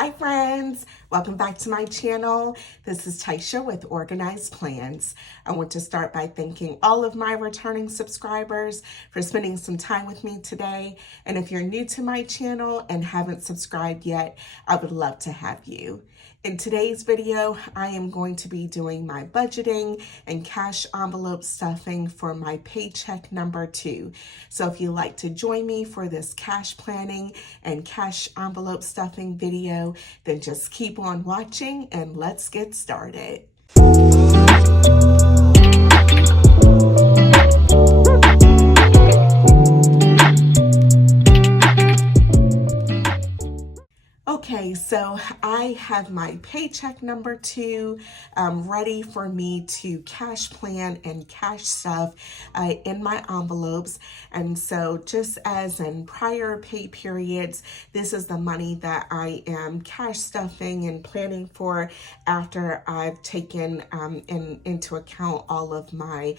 Hi friends, welcome back to my channel. This is Taisha with Organized Plans. I want to start by thanking all of my returning subscribers for spending some time with me today. And if you're new to my channel and haven't subscribed yet, I would love to have you. In today's video, I am going to be doing my budgeting and cash envelope stuffing for my paycheck number 2. So if you'd like to join me for this cash planning and cash envelope stuffing video, then just keep on watching and let's get started. Okay, so I have my paycheck number 2 ready for me to cash plan and cash stuff in my envelopes. And so just as in prior pay periods, this is the money that I am cash stuffing and planning for after I've taken into account all of my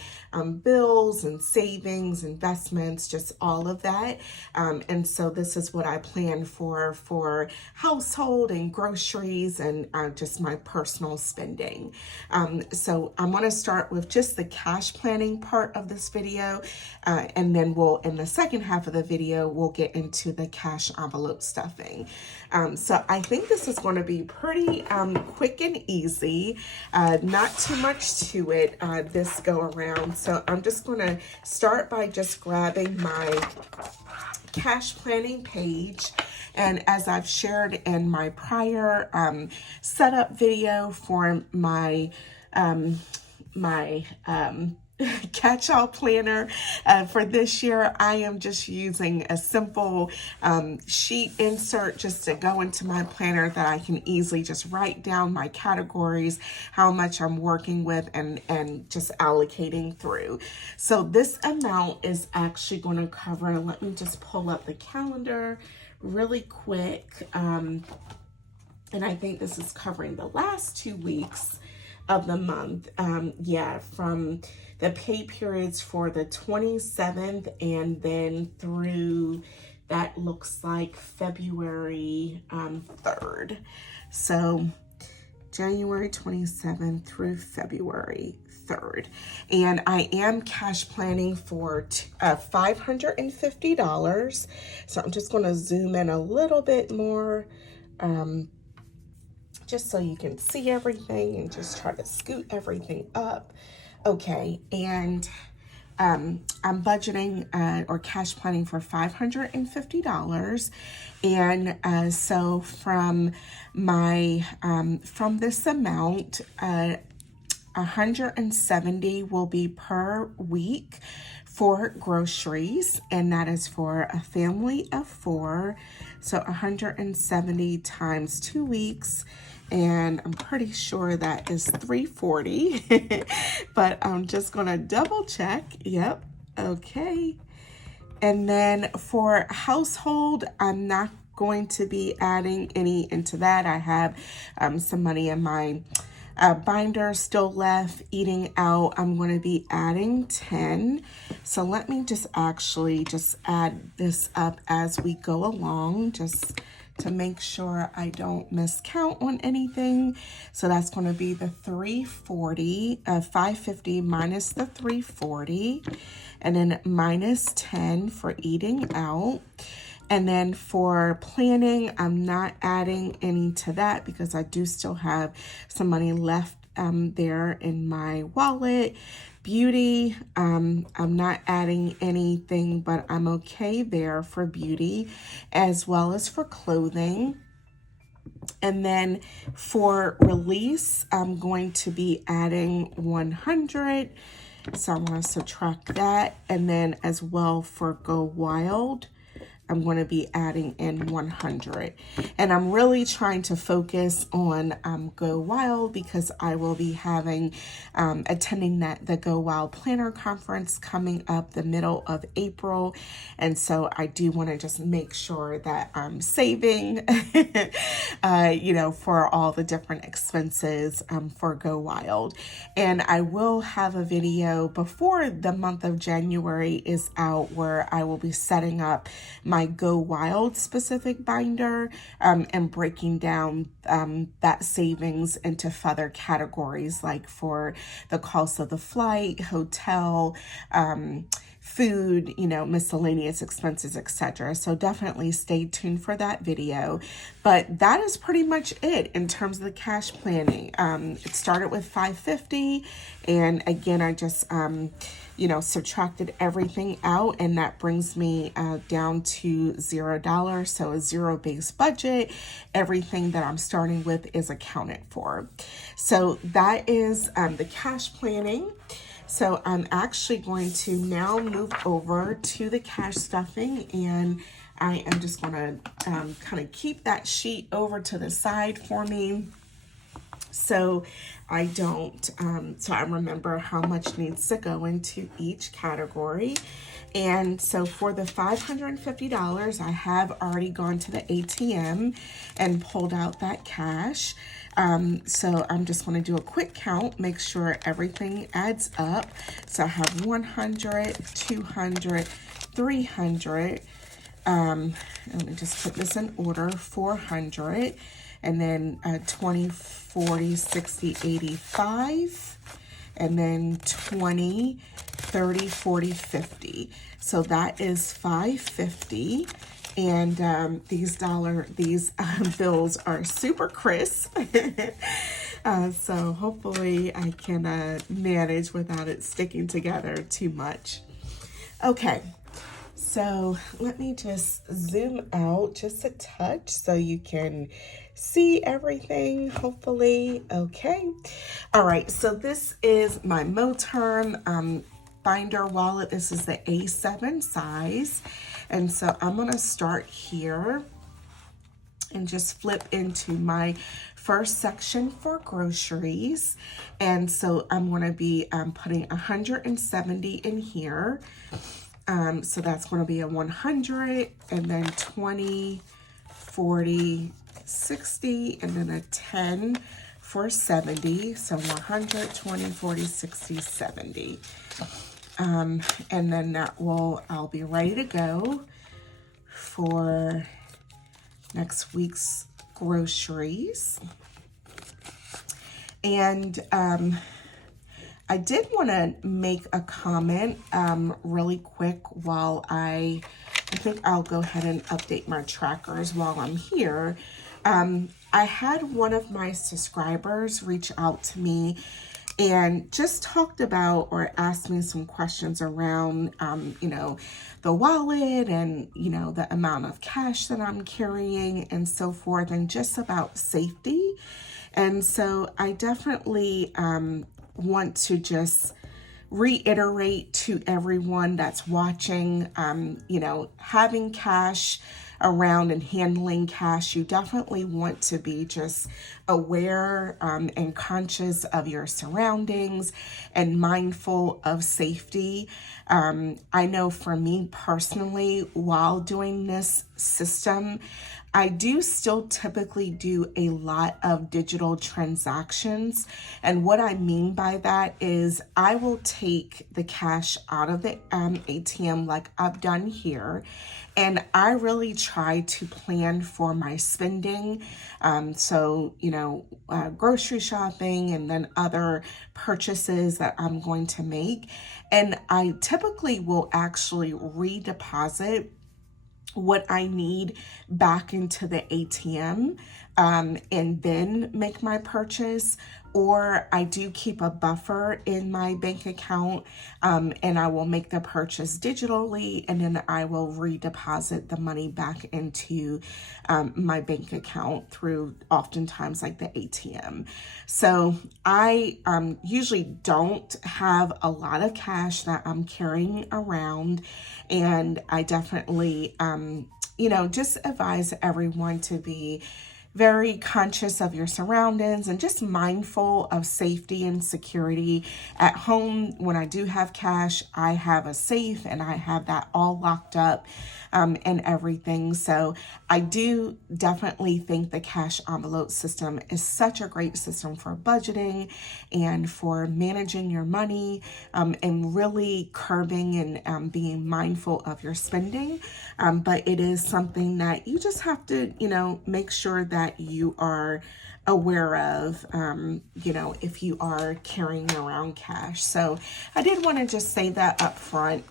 bills and savings, investments, just all of that. And so this is what I plan for household and groceries and just my personal spending. So I'm going to start with just the cash planning part of this video, and then in the second half of the video, we'll get into the cash envelope stuffing. So I think this is going to be pretty quick and easy, not too much to it this go around. So I'm just going to start by just grabbing my cash planning page. And as I've shared in my prior setup video for my catch-all planner for this year, I am just using a simple sheet insert just to go into my planner that I can easily just write down my categories, how much I'm working with, and just allocating through. So this amount is actually going to cover, let me just pull up the calendar really quick. And I think this is covering the last 2 weeks of the month. From the pay periods for the 27th and then through, that looks like February 3rd. So January 27th through February 3rd. And I am cash planning for $550. So I'm just going to zoom in a little bit more, just so you can see everything and just try to scoot everything up. Okay, and I'm budgeting or cash planning for $550. And so from my from this amount, 170 will be per week for groceries, and that is for a family of 4. So 170 times 2 weeks, and I'm pretty sure that is 340, but I'm just gonna double check. Yep, okay. And then for household, I'm not going to be adding any into that. I have some money in my binder still left. Eating out, I'm going to be adding 10. So let me just actually just add this up as we go along, just to make sure I don't miscount on anything. So that's going to be the 550 minus the 340, and then minus 10 for eating out. And then for planning, I'm not adding any to that because I do still have some money left there in my wallet. Beauty, I'm not adding anything, but I'm okay there for beauty, as well as for clothing. And then for release, I'm going to be adding 100. So I'm going to subtract that. And then as well for Go Wild, I'm going to be adding in 100. And I'm really trying to focus on Go Wild because I will be having attending the Go Wild Planner Conference coming up the middle of April. And so I do want to just make sure that I'm saving, for all the different expenses for Go Wild. And I will have a video before the month of January is out where I will be setting up my my Go Wild specific binder and breaking down that savings into further categories, like for the cost of the flight, hotel, food, miscellaneous expenses, etc. So definitely stay tuned for that video. But that is pretty much it in terms of the cash planning. It started with $550, and again, I just subtracted everything out, and that brings me down to $0. So a zero-based budget. Everything that I'm starting with is accounted for. So that is the cash planning. So I'm actually going to now move over to the cash stuffing, and I am just going to kind of keep that sheet over to the side for me, so I don't, so I remember how much needs to go into each category. And so for the $550, I have already gone to the ATM and pulled out that cash. So I'm just going to do a quick count, make sure everything adds up. So I have 100, 200, 300. Let me just put this in order, 400. And then 20, 40, 60, 85, and then 20, 30, 40, 50. So that is $550. And these bills are super crisp. So hopefully I can manage without it sticking together too much. Okay. So let me just zoom out just a touch so you can see everything, hopefully. Okay. All right. So this is my Moterm binder wallet. This is the A7 size. And so I'm going to start here and just flip into my first section for groceries. And so I'm going to be putting 170 in here. So that's going to be a 100, and then 20, 40, 60, and then a 10 for 70. So 100, 20, 40, 60, 70. And then I'll be ready to go for next week's groceries. And I did want to make a comment really quick while I think I'll go ahead and update my trackers while I'm here. I had one of my subscribers reach out to me and just talked about or asked me some questions around, the wallet and, the amount of cash that I'm carrying and so forth, and just about safety. And so I definitely want to just reiterate to everyone that's watching, having cash around and handling cash, you definitely want to be just aware and conscious of your surroundings and mindful of safety. I know for me personally, while doing this system, I do still typically do a lot of digital transactions. And what I mean by that is I will take the cash out of the ATM like I've done here. And I really try to plan for my spending. So, grocery shopping and then other purchases that I'm going to make. And I typically will actually redeposit what I need back into the ATM and then make my purchase. Or I do keep a buffer in my bank account and I will make the purchase digitally, and then I will redeposit the money back into my bank account through oftentimes like the ATM. So I usually don't have a lot of cash that I'm carrying around, and I definitely, just advise everyone to be very conscious of your surroundings and just mindful of safety and security. At home, when I do have cash, I have a safe and I have that all locked up and everything. So I do definitely think the cash envelope system is such a great system for budgeting and for managing your money and really curbing and being mindful of your spending. But it is something that you just have to, make sure that you are aware of, if you are carrying around cash. So I did want to just say that up front,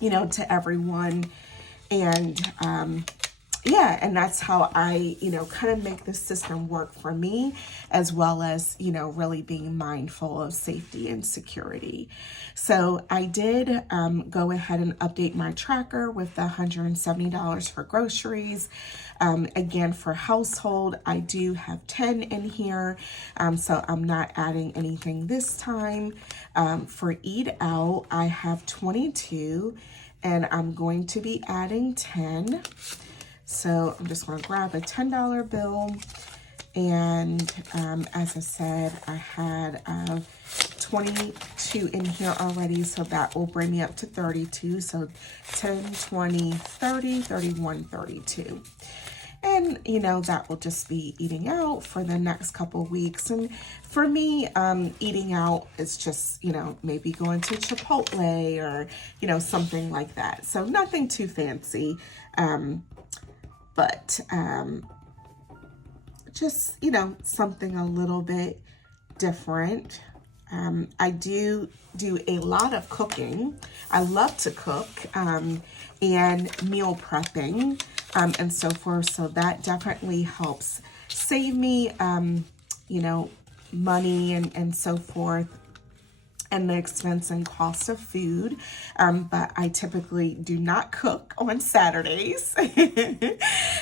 to everyone. And and that's how I, kind of make the system work for me, as well as, really being mindful of safety and security. So I did go ahead and update my tracker with the $170 for groceries. Again, for household, I do have 10 in here, so I'm not adding anything this time. For eat out, I have 22, and I'm going to be adding 10. So I'm just going to grab a $10 bill. And as I said, I had 22 in here already, so that will bring me up to 32. So 10, 20, 30, 31, 32. And, that will just be eating out for the next couple weeks. And for me, eating out is just, maybe going to Chipotle or, something like that. So nothing too fancy, but just, something a little bit different. I do a lot of cooking. I love to cook and meal prepping and so forth. So that definitely helps save me, money and so forth, and the expense and cost of food. But I typically do not cook on Saturdays.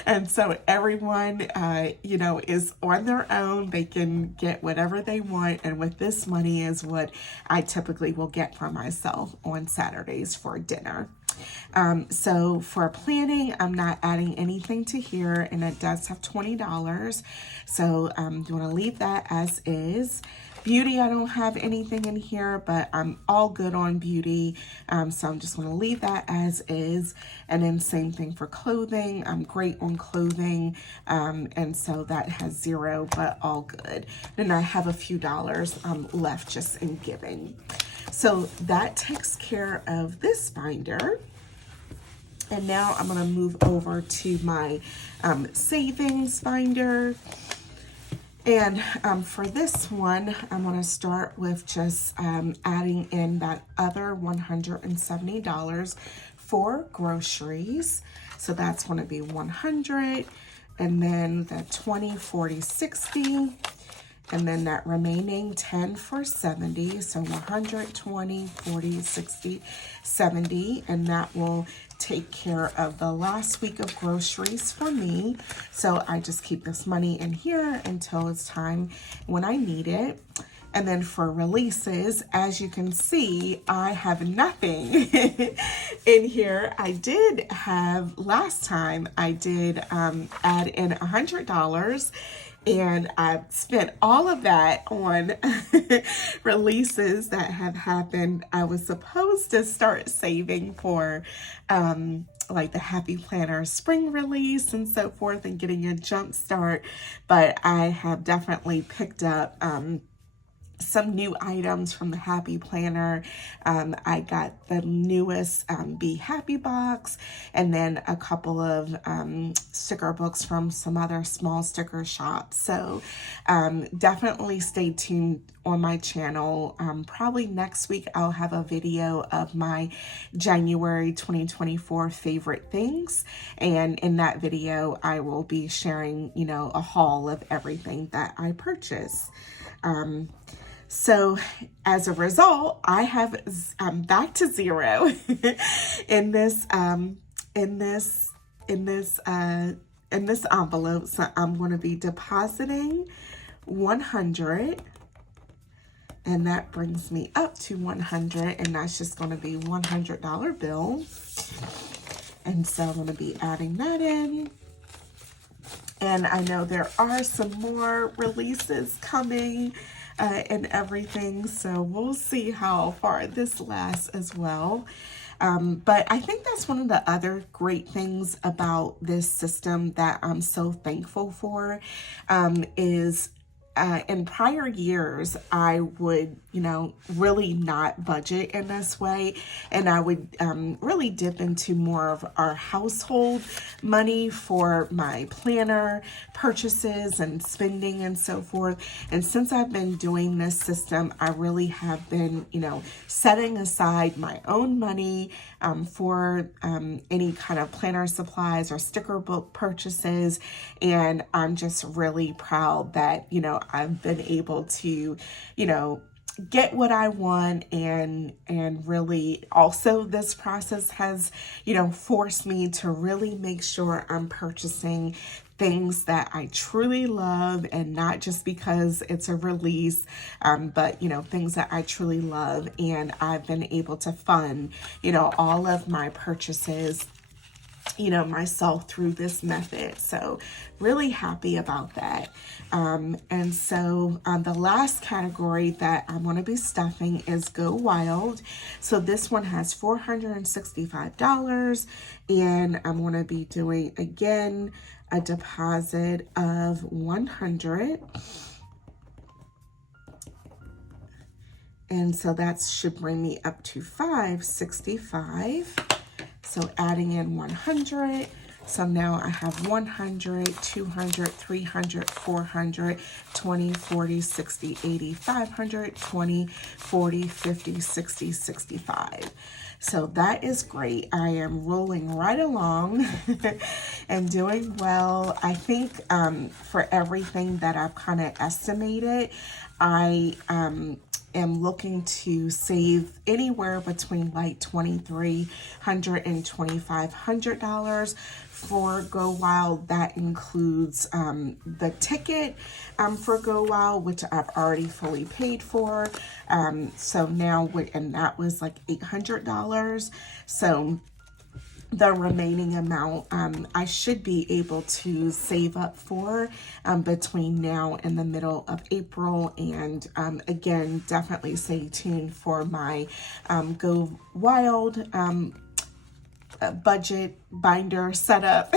And so everyone, is on their own. They can get whatever they want. And with this money is what I typically will get for myself on Saturdays for dinner. So for planning, I'm not adding anything to here, and it does have $20. So you want to leave that as is. Beauty, I don't have anything in here, but I'm all good on beauty. So I'm just going to leave that as is. And then same thing for clothing. I'm great on clothing. And so that has 0, but all good. Then I have a few dollars left just in giving. So that takes care of this binder. And now I'm going to move over to my savings binder. And for this one, I'm going to start with just adding in that other $170 for groceries. So that's going to be 100, and then the 20, 40, 60, and then that remaining 10 for 70. So 120, 40, 60, 70, and that will take care of the last week of groceries for me. So I just keep this money in here until it's time when I need it. And then for releases, as you can see, I have nothing in here. I did have, last time I did add in $100, and I spent all of that on releases that have happened. I was supposed to start saving for like the Happy Planner spring release and so forth, and getting a jump start, but I have definitely picked up some new items from the Happy Planner. I got the newest Be Happy box, and then a couple of sticker books from some other small sticker shops. So definitely stay tuned on my channel. Probably next week I'll have a video of my January 2024 favorite things, and in that video I will be sharing, a haul of everything that I purchased. So as a result, I have back to 0 in this envelope. So I'm going to be depositing 100, and that brings me up to 100, and that's just going to be $100 bill. And so I'm going to be adding that in. And I know there are some more releases coming and everything. So we'll see how far this lasts as well. But I think that's one of the other great things about this system that I'm so thankful for, is in prior years, I would, really not budget in this way. And I would really dip into more of our household money for my planner purchases and spending and so forth. And since I've been doing this system, I really have been, setting aside my own money for any kind of planner supplies or sticker book purchases. And I'm just really proud that, I've been able to, get what I want, and really also this process has, forced me to really make sure I'm purchasing things that I truly love, and not just because it's a release, but things that I truly love. And I've been able to fund, all of my purchases, myself through this method. So really happy about that. And so the last category that I want to be stuffing is Go Wild. So this one has $465, and I'm going to be doing again a deposit of $100. And so that should bring me up to $565. So adding in 100. So now I have 100, 200, 300, 400, 20, 40, 60, 80, 500, 20, 40, 50, 60, 65. So that is great. I am rolling right along and doing well. I think for everything that I've kind of estimated, I am looking to save anywhere between like $2,300 and $2,500 for Go Wild. That includes the ticket for Go Wild, which I've already fully paid for. So now, and that was like $800. So the remaining amount I should be able to save up for between now and the middle of April. And again, definitely stay tuned for my Go Wild budget binder setup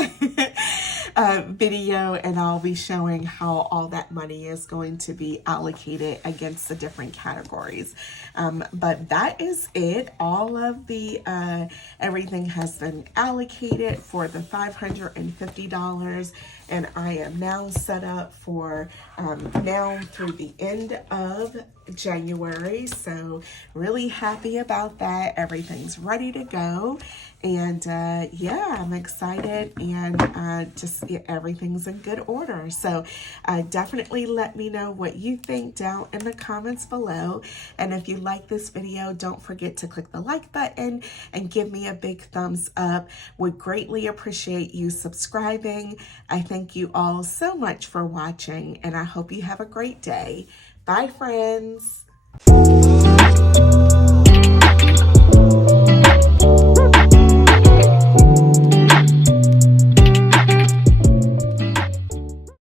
video, and I'll be showing how all that money is going to be allocated against the different categories. But that is it. All of the everything has been allocated for the $550, and I am now set up for now through the end of January. So really happy about that. Everything's ready to go. And yeah, I'm excited, and just everything's in good order. So definitely let me know what you think down in the comments below. And if you like this video, don't forget to click the like button and give me a big thumbs up. Would greatly appreciate you subscribing. I thank you all so much for watching, and I hope you have a great day. Bye, friends.